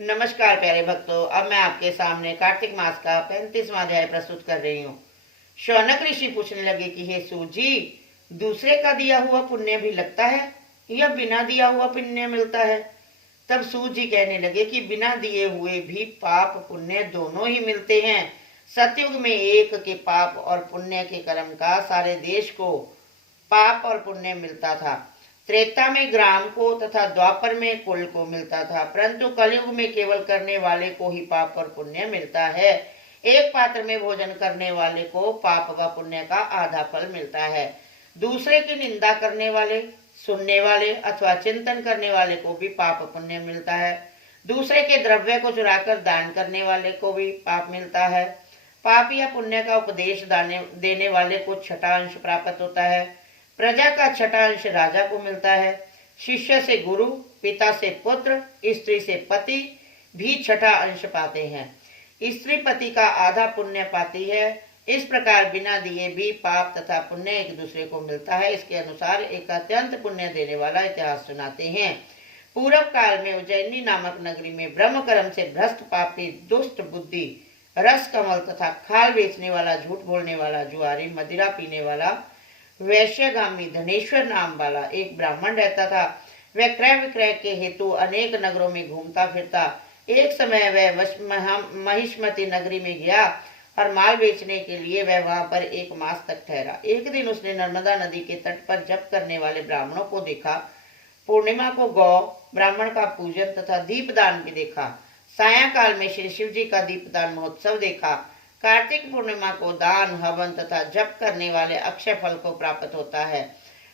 नमस्कार प्यारे भक्तों, अब मैं आपके सामने कार्तिक मास का 35वां अध्याय प्रस्तुत कर रही हूँ। शौनक ऋषि पूछने लगे कि हे सूत जी, दूसरे का दिया हुआ पुण्य भी लगता है या बिना दिया हुआ पुण्य मिलता है? तब सूत जी कहने लगे कि बिना दिए हुए भी पाप पुण्य दोनों ही मिलते हैं। सतयुग में एक के पाप और पुण्य के कर्म का सारे देश को पाप और पुण्य मिलता था। त्रेता में ग्राम को तथा द्वापर में कुल को मिलता था, परंतु कलयुग में केवल करने वाले को ही पाप और पुण्य मिलता है। एक पात्र में भोजन करने वाले को पाप व पुण्य का आधा फल मिलता है। दूसरे की निंदा करने वाले, सुनने वाले अथवा चिंतन करने वाले को भी पाप पुण्य मिलता है। दूसरे के द्रव्य को चुराकर दान करने वाले को भी पाप मिलता है। पाप या पुण्य का उपदेश देने वाले को छठा अंश प्राप्त होता है। प्रजा का छठा अंश राजा को मिलता है। शिष्य से गुरु, पिता से पुत्र, स्त्री से पति भी छठा अंश पाते हैं। स्त्री पति का आधा पुण्य पाती है। इस प्रकार बिना दिए भी पाप तथा पुण्य एक दूसरे को मिलता है। इसके अनुसार एक अत्यंत पुण्य देने वाला इतिहास सुनाते हैं। पूर्व काल में उज्जैनी नामक नगरी में ब्रह्म कर्म से भ्रष्ट पापी, दुष्ट बुद्धि, रस कमल तथा खाल बेचने वाला, झूठ बोलने वाला, जुआरी, मदिरा पीने वाला, वैश्यगामी धनेश्वर नाम वाला एक ब्राह्मण रहता था। वह क्रय विक्रय के हेतु अनेक नगरों में घूमता फिरता। एक समय वह महिष्मती नगरी में गया और माल बेचने के लिए वह वहां पर एक मास तक ठहरा। एक दिन उसने नर्मदा नदी के तट पर जप करने वाले ब्राह्मणों को देखा। पूर्णिमा को गौ ब्राह्मण का पूजन तथा दीपदान भी देखा। सायंकाल में श्री शिव जी का दीपदान महोत्सव देखा। कार्तिक पूर्णिमा को दान, हवन तथा जप करने वाले अक्षय फल को प्राप्त होता है।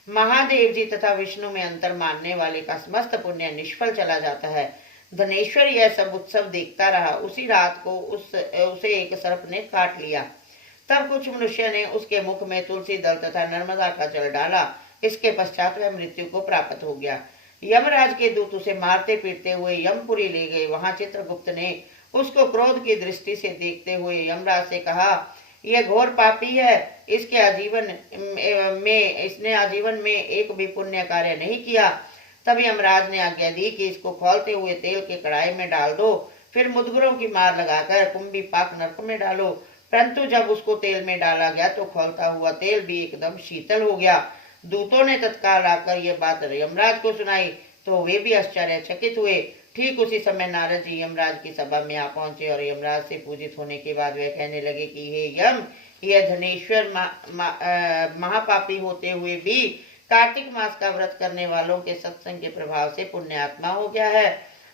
महादेव जी तथा विष्णु में अंतर मानने वाले का समस्त पुण्य निष्फल चला जाता है। धनेश्वर यह सब उत्सव देखता रहा। उसी रात को उसे एक सर्प ने काट लिया। तब कुछ मनुष्य ने उसके मुख में तुलसी दल तथा नर्मदा का जल डाला। इसके पश्चात वह मृत्यु को प्राप्त हो गया। यमराज के दूत उसे मारते पीटते हुए यमपुरी ले गए। वहां चित्रगुप्त ने उसको क्रोध की दृष्टि से देखते हुए यमराज से कहा, यह घोर पापी है। इसने आजीवन में एक भी पुण्य कार्य नहीं किया। तब यमराज ने आज्ञा दी कि इसको खौलते हुए तेल के कढ़ाई में डाल दो, फिर मुदगरों की मार लगाकर कुंभी पाक नरक में डालो। परंतु जब उसको तेल में डाला गया तो खौलता हुआ तेल भी एकदम शीतल हो गया। दूतों ने तत्काल आकर यह बात यमराज को सुनाई तो वे भी आश्चर्यचकित हुए। ठीक उसी समय नारद जी यमराज की सभा में आ पहुंचे और यमराज से पूजित होने के बाद वे कहने लगे कि हे यम, यह धनेश्वर महापापी होते हुए भी कार्तिक मास का व्रत करने वालों के सत्संग के प्रभाव से पुण्यात्मा हो गया है।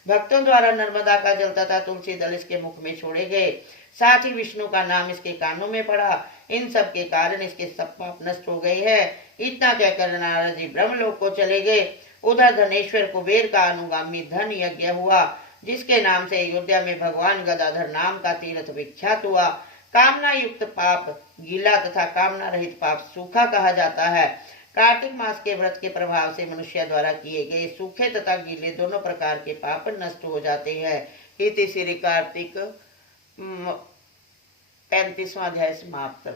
भक्तों द्वारा नर्मदा का जल तथा तुलसी दल इसके मुख में छोड़े गए। साथ ही विष्णु का नाम इसके कानों में पड़ा। इन सब के कारण इसके सब पाप नष्ट हो गए हैं। इतना कहकर नारद जी ब्रह्मलोक को चले गए। उधर धनेश्वर कुबेर का अनुगामी धन यज्ञ हुआ, जिसके नाम से अयोध्या में भगवान गदाधर नाम का तीर्थ विख्यात हुआ। कामना युक्त पाप गीला तथा कामना रहित पाप सूखा कहा जाता है। कार्तिक मास के व्रत के प्रभाव से मनुष्य द्वारा किए गए सूखे तथा गीले दोनों प्रकार के पाप नष्ट हो जाते हैं। इति श्री कार्तिक 35वां अध्याय समाप्त।